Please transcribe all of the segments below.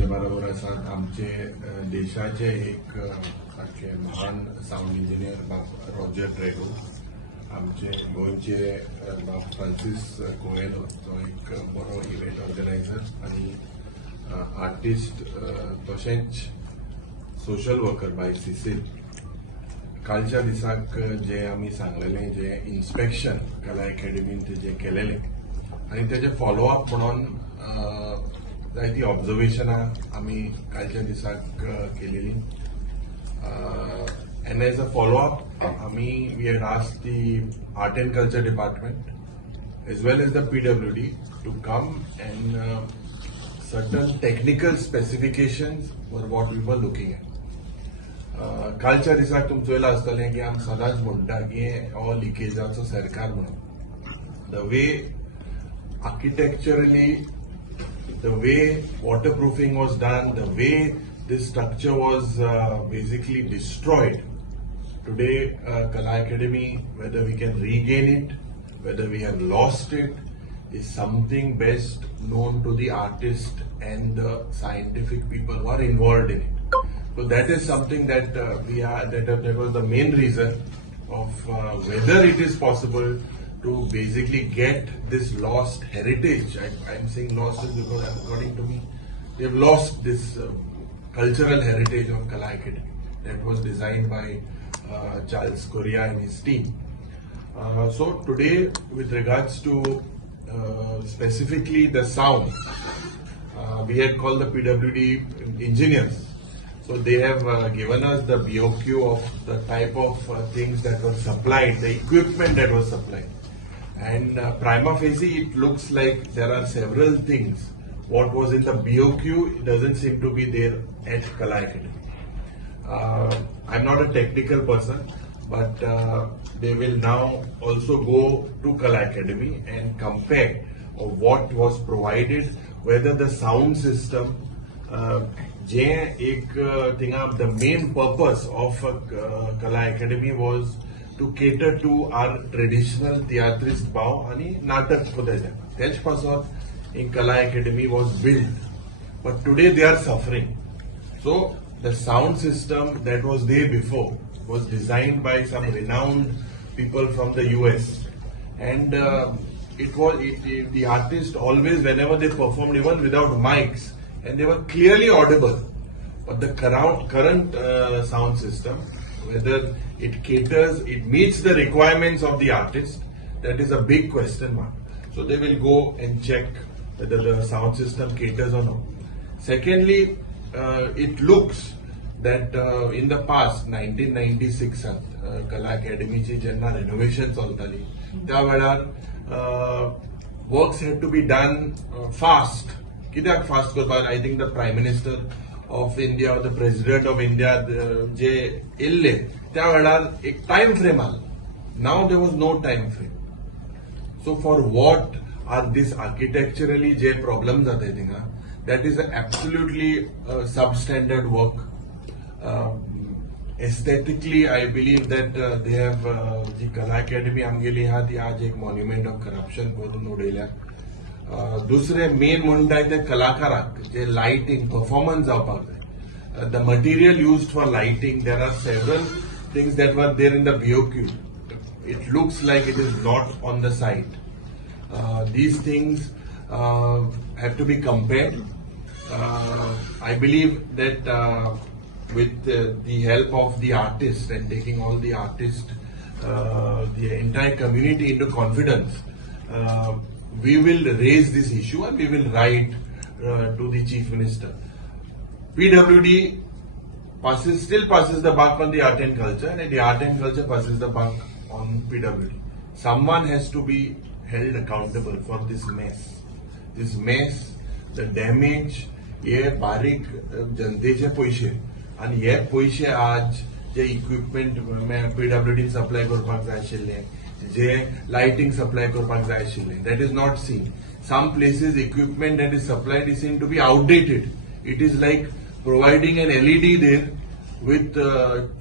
आमचे बरोबर आसात आमचे देशाचे एक सारखे महान साऊंड इंजिनियर बाब रॉजर ट्रेगो, आमचे गोंयचे बाब फ्रांसीस कोएलो तो एक बरो इव्हेंट ऑर्गनायझर आणि आर्टिस्ट तशेंच सोशल वर्कर बाय सिसील. कालच्या दिसाक जे आमी सांगलेले जे इन्स्पेक्शन कला अकॅडमीन जे केलेले आणि त्याचे फॉलोअप म्हणून जायती ऑब्झर्वेशनां आमी कालच्या दिसाक केलेली. And as a follow-up, we had asked the Art and Culture Department as well as the PWD to come and certain technical specifications were what we were looking at. कालच्या दिसाक तुमचो येयला आसतलें की आमी सदांच म्हणटा की हो लिकेजाचो सरकार म्हणून. The way architecturally, the way waterproofing was done, the way this structure was basically destroyed. Today, Kala Academy, whether we can regain it, whether we have lost it, is something best known to the artist and the scientific people who are involved in it. So that is something that that was the main reason of whether it is possible to basically get this lost heritage. I'm saying lost because according to me, they have lost this cultural heritage of Kala Academy that was designed by Charles Correa and his team. So today, with regards to specifically the sound, we had called the PWD engineers. So they have given us the BOQ of the type of things that were supplied, the equipment that was supplied. And prima facie, it looks like there are several things. What was in the BOQ doesn't seem to be there at Kala Academy. I'm not a technical person, but they will now also go to Kala Academy and compare what was provided, whether the sound system, the main purpose of Kala Academy was to cater to our traditional theatrist भाव आणि नाटक पद्धती. त्याचपासून in Kala Academy was built, but today they are suffering. So the sound system that was there before was designed by some renowned people from the US, and the artist always, whenever they performed, even without mics, and they were clearly audible. But the current sound system, whether it caters, it meets the requirements of the artist, that is a big question mark. So they will go and check whether the sound system caters or not. Secondly, it looks that in the past, 1996 Kala Academy ची जेन्ना renovation चलताली, त्या वेळार works had to be done fast. कित्याक fast करपाक? I think the Prime Minister of India or the President of India जे येल्ले त्या वेळार एक टाइम फ्रेम आला. Now there was no time frame. So for what are this architecturally जे problem जाताय थिंगा, that is absolutely substandard work. Aesthetically I believe that they have जी Kala Academy आमगेली आहा ती आज एक मॉन्युमेंट ऑफ करप्शन करून उडयल्या. दुसरे मेन म्हणटाय ते कलाकाराक जे लायटिंग परफॉर्मन्स जावपाक जाय. The material used for lighting, there are several things that were there in the BOQ. It looks like it is not on the site. These things have to be compared. I believe that with the help of the artist and taking all the artists, the entire community into confidence, we will raise this issue and we will write to the Chief Minister. PWD still passes the buck on the art and culture, and the art and culture passes the buck on PWD. Someone has to be held accountable for this mess. This mess, the damage, हे बारीक जनतेचे पैसे आणि हे पैसे आज जे equipment PWD supply करपाक जाय आशिल्ले, जे lighting supply करपाक जाय आशिल्ले, that is not seen. Some places equipment that is supplied is seen to be outdated. It is like providing an LED there with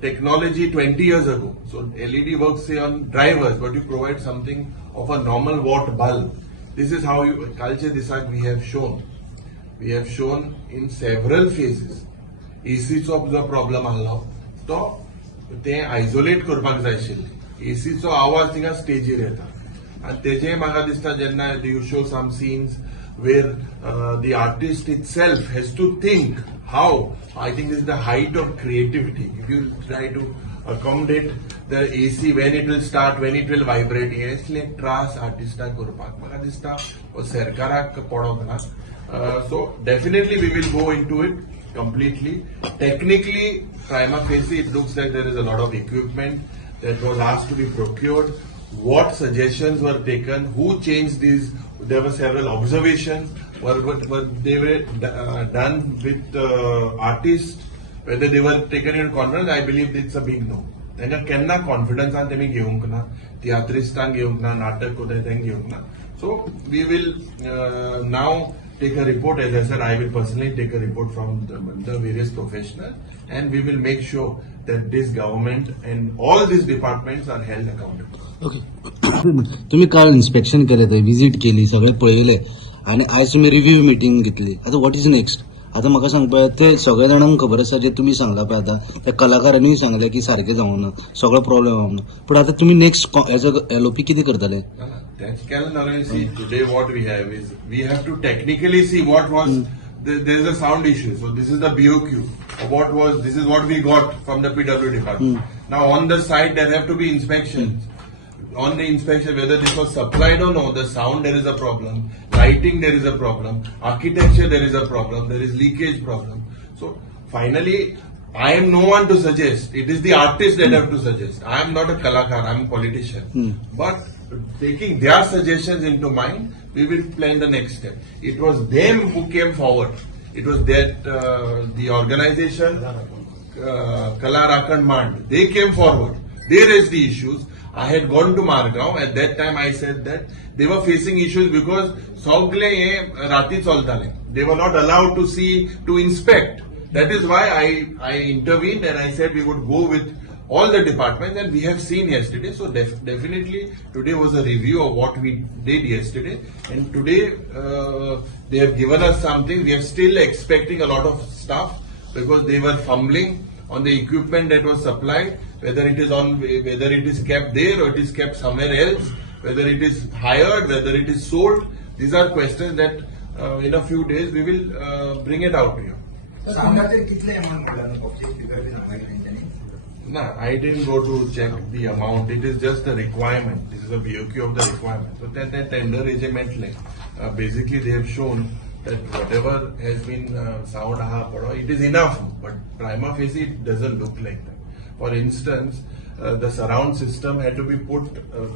technology 20 years ago. So LED works say on drivers, but you provide something of a normal watt bulb. This is how culture disak we have shown. we have shown in several phases ACचो जो problem आसलो तो ते isolate करपाक जाय आशिल्ले. ACचो आवाज थिंगा स्टेजीर येता आनी तेजेय म्हाका दिसता जेन्ना you show some scenes where the artist itself has to think how. I think this is the height of creativity. If you try to accommodate the AC when it will start, when it will vibrate, यसले त्रास आर्टिस्टाक करपाक म्हाका दिसता सरकाराक पडोंक ना. So definitely we will go into it completely. Technically, prima facie, it looks like there is a lot of equipment that was asked to be procured. What suggestions were taken? Who changed these? There were several observations. Were they were done with artists? Whether they were taken in confidence, I believe it's a big no. तांकां केन्ना कॉन्फिडन्सान तेमी घेवंक ना, तियात्रिस्टांक घेवंक ना, नाटक कोताय तांकां घेवंक ना. So we will now take a report. As I said, I will personally take a report from the various professionals, and we will make sure that this government and all these departments are held accountable. Okay. तुम्ही काल inspection केले थंय visit केली, सगळे पळयले आणि आयज तुम्ही रिव्ह्यू मिटींग घेतली. आता व्हॉट इज नेक्स्ट? आता म्हाका सांगपा ते सगळ्या जाणांक खबर आसा जे तुम्ही सांगला पळय आता त्या कलाकारांनी सांगले की सारखे जावंक ना, सगळो प्रॉब्लेम जावंक ना. पण आता तुम्ही नेक्स्ट एज अ LoP कितें करतले? That's calendar. See, today what we have is we have to technically see what was. There is a sound issue. So this is the BOQ. What was? This is what we got from the PW department. Now on the site there have to be inspections. On the inspection, whether this was supplied or no, the sound there is a problem, lighting there is a problem, architecture there is a problem, there is leakage problem. So finally, I am no one to suggest. It is the artists that have to suggest. I am not a kalakar. I am a politician. But taking their suggestions into mind, we will plan the next step. It was them who came forward. It was that the organization, Kala Rakand Mand, they came forward. They raised the issues. I had gone to Margaon. At that time, I said that they were facing issues because Sogle Rati Choltale. They were not allowed to see, to inspect. That is why I intervened and I said we would go with all the departments, and we have seen yesterday. So definitely today was a review of what we did yesterday, and today they have given us something. We are still expecting a lot of stuff because they were fumbling on the equipment that was supplied, whether it is kept there or it is kept somewhere else, whether it is hired, whether it is sold. These are questions that in a few days we will bring it out to you. No, I didn't go to check the amount. It is just the requirement. This is a BOQ of the requirement. So that tender regiment, basically they have shown that whatever has been sound, it is enough. But prima facie, it doesn't look like that. For instance, the surround system had to be put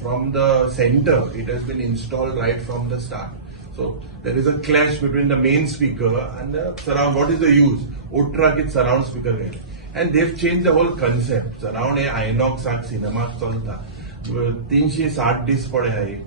from the center. It has been installed right from the start. So there is a clash between the main speaker and the surround. What is the use? Ultra kit surround speaker. And they've changed the whole concept. Surround a Inox sak cinema cholta. 360 disc pade hai.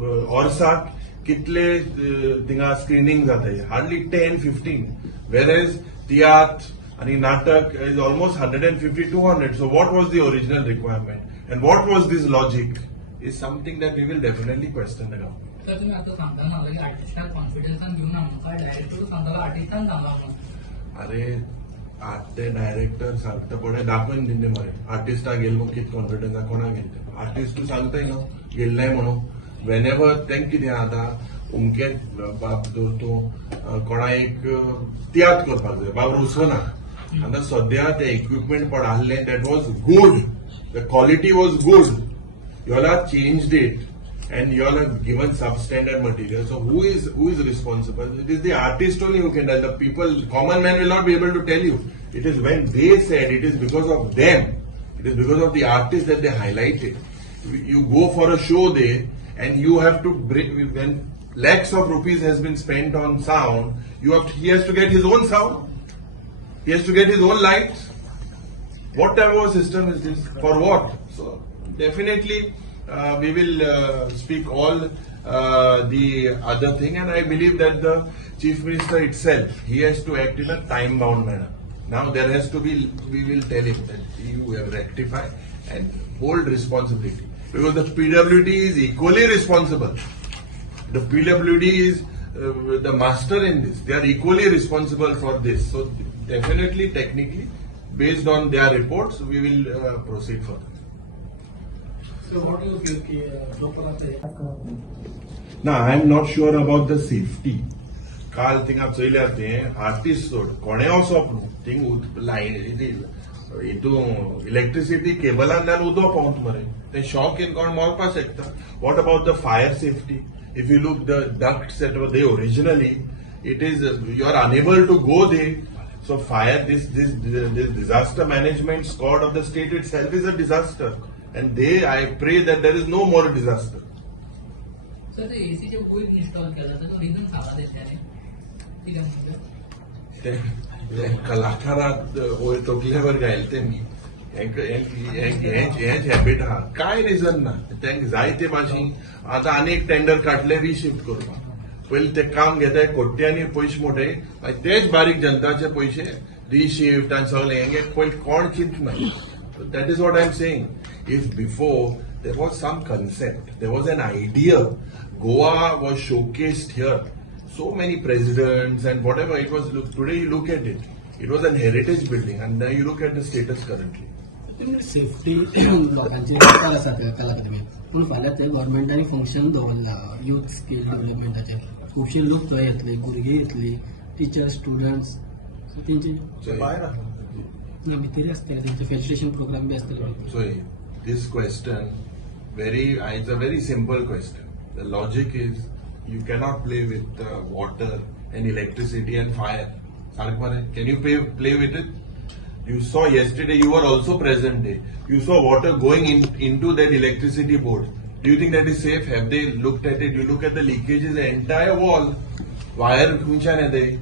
Or sak kitle tinga screening jata hai. Hardly 10-15. Whereas Tiyat and Natak is almost 150-200. So what was the original requirement? And what was this logic? Is something that we will definitely question the government. Sir तुम्ही आता सांगताना की आर्टिस्टला कॉन्फिडन्सान घेऊन आमकां director सांगताना आर्टिस्टान सांगला म्हणून. अरे ते डायरेक्टर सांगता पडे दाखोवन दिले मरे आर्टिस्टा गेलो कित कॉन्फिडन्सा कोणा गेले आर्टिस्ट तू सांगताय न्हू गेल्लाय म्हणून वेनेवर तेंक कितें आतां उमके बाब तो कोणा एक तियात्र करपाक जाय बाब रुसना आतां सद्या ते इक्विपमेंट पड आहले that was good the quality was good you all are changed it and you all have given substandard material. So who is responsible? It is the artist only who can tell. The people, common man will not be able to tell you. It is when they said it is because of them. It is because of the artist that they highlighted. You go for a show there and you have to bring, when lakhs of rupees has been spent on sound, he has to get his own sound. He has to get his own lights. What type of system is this? For what? So definitely we will speak all the other thing, and I believe that the Chief Minister itself, he has to act in a time-bound manner. Now there has to be, we will tell him that you have rectified and hold responsibility. Because the PWD is equally responsible. The PWD is the master in this. They are equally responsible for this. So definitely, technically, based on their reports, we will proceed further. So what do you feel की लोकांना ना I am not sure about the safety. काल थिंगा चयल्यार तें artist सोड कोणे वचप न्हू थिंग लायन हितू इलेक्ट्रिसिटी केबलांतल्यान उदक पावत मरे ते शॉक इन कोण मरपा शकता. What about the fire safety? If you look the ducts that were there originally, it is you are unable to go there. So fire, this disaster management squad of the state itself is a disaster, and I pray that there is no more disaster. Sir ते AC जो कोई install केला तो reason सांगा त्याने ठीक आहे म्हणजे ते कलाकारात तकलेवर घायल तेमी हेच हॅबीट आहा. काय रिजन ना तांकां जायते भाशेन आतां आनी एक टेंडर काडले रिशिफ्ट करपाक. पयलीं ते काम घेताय कोट्यांनी पयशे मोठे मागीर तेच बारीक जनताचे पयशे रिशिफ्ट आनी सगळे हेंगे पयलीं कोण चिंतना. That is what I am saying. If before there was some concept, there was an idea, Goa was showcased here, so many presidents and whatever it was. Today you look at it, it was an heritage building, and now you look at the status currently. Safety लोकांचे विचार आसा त्या कला अकादमीत पूण फाल्यां ते गव्हर्मेंटांनी function दवरला youth skill डेव्हलपमेंटाचे. खुबशे लोक थंय येतले, भुरगे येतली, टिचर्स, स्टुडंट्स. सो तेंचे ना भितर आसतले तेंचे फेसिलिटेशन प्रोग्राम बी आसतले. So this question, it's a very simple question. The logic is you cannot play with water and electricity and fire. Can you play with it? You saw yesterday, you were also present there. You saw water going into that electricity board. Do you think that is safe? Have they looked at it? You look at the leakages, the entire wall. Wire kunchan hai they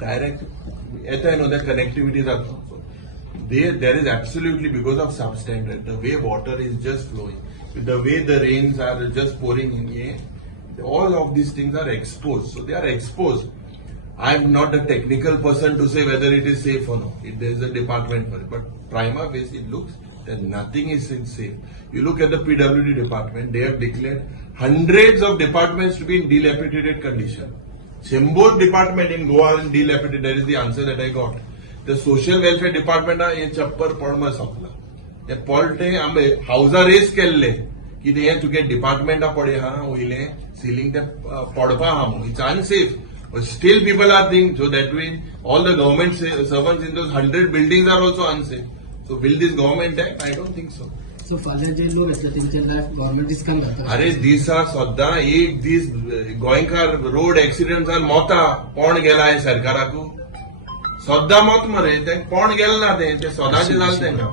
direct. Eta no that connectivity is also. There is absolutely, because of substandard, the way water is just flowing, the way the rains are just pouring in here, all of these things are exposed. So they are exposed. I am not a technical person to say whether it is safe or not. There is a department for it. But prima facie, it looks that nothing is safe. You look at the PWD department, they have declared hundreds of departments to be in dilapidated condition. Chembur department in Goa is dilapidated. That is the answer that I got. The social welfare department हे चप्पर पडमा सकला. ते पडले आंबे हाऊसा race केल्ले की ते तुगे डिपार्टमेंटा पडे हा वयले सिलिंग ते पडपा हा म्हणून. It's unsafe. But still people are thinking, so that way all the government servants in those 100 buildings are also unsafe. So will this government act? I don't think so. सो फाल्यां जे लोक येतले तेंचे लायफ गव्हर्मेंट डिस्काउंट घालता. अरे दिसा सद्दां एक दीस गोंयकार रोड एक्सिडेंट्सान मोता कोण गेला हे सरकाराकू. सद्दां मत मरे कोण गेले ना ते सदांचे जालें तेंकां.